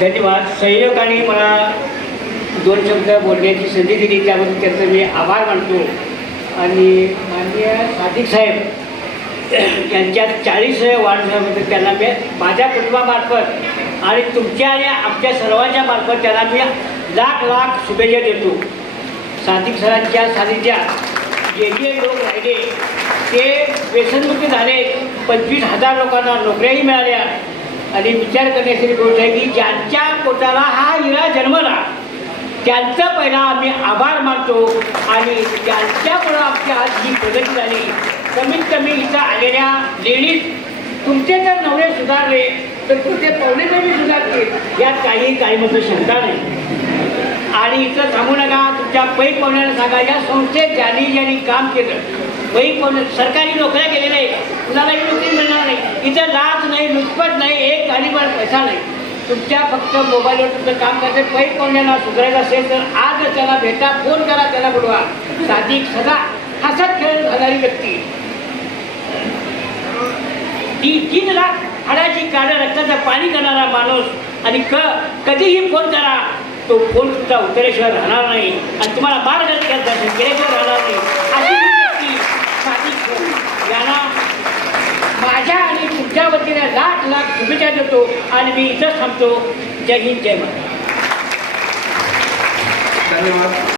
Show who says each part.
Speaker 1: धन्यवाद. संयोगाने मला दोन शब्द बोलण्याची संधी दिली त्याबद्दल त्यांचं मी आभार मानतो. आणि माननीय सादिक साहेब यांच्या चाळीस वाढदिवसाबद्दल त्यांना मी माझ्या कुटुंबामार्फत आणि तुमच्या आणि आमच्या सर्वांच्या मार्फत त्यांना मी लाख लाख शुभेच्छा देतो. सादिक सरांच्या सानिध्यात जे जे लोक राहिले. ते व्यसनमुक्त झाले. पंचवीस हजार लोकांना नोकऱ्याही मिळाल्या. आणि विचार करण्याची गोष्ट आहे की ज्यांच्या पोटाला हा हिरा जन्मला त्यांचं पहिला आम्ही आभार मानतो आणि त्यांच्यामुळं आमची आज ही प्रगती झाली कमीत कमी इथं आलेल्या लेडीज तुमचे जर नवरे सुधारले तर तुमचे पाहुणे तरी सुधारतील यात काही काही म्हणजे शंका नाही. आणि इथं थांबू नका तुमच्या पै पाहुण्याला सांगा या संस्थेत ज्यांनी ज्यांनी काम केलं पै पाहुणे सरकारी नोकऱ्या केलेल्या आहेत कुणालाही नोकरी मिळणार नाही. इथं लाच नाही लुचपत नाही एक गाडीवर पैसा नाही. तुमच्या फक्त मोबाईलवर तुमचं काम करते पै कोणाला सुधारायचं असेल तर आज त्याला भेटा फोन करा त्याला बोलवा. साधिक सदा हसत खेळत राहणारी व्यक्ती. ती तीन लाख हाडाची काढ रक्ताचं पाणी करणारा माणूस आणि क कधीही फोन करा तो फोन तुमचा उतरल्याशिवाय राहणार नाही. आणि तुम्हाला मार्ग केल्याशिवाय राहणार नाही अशी ही व्यक्ती साधिक खोत. यांना माझ्या आणि तुमच्या वतीने लाख लाख शुभेच्छा देतो आणि मी इथंच थांबतो. जय हिंद जय महाराज
Speaker 2: धन्यवाद.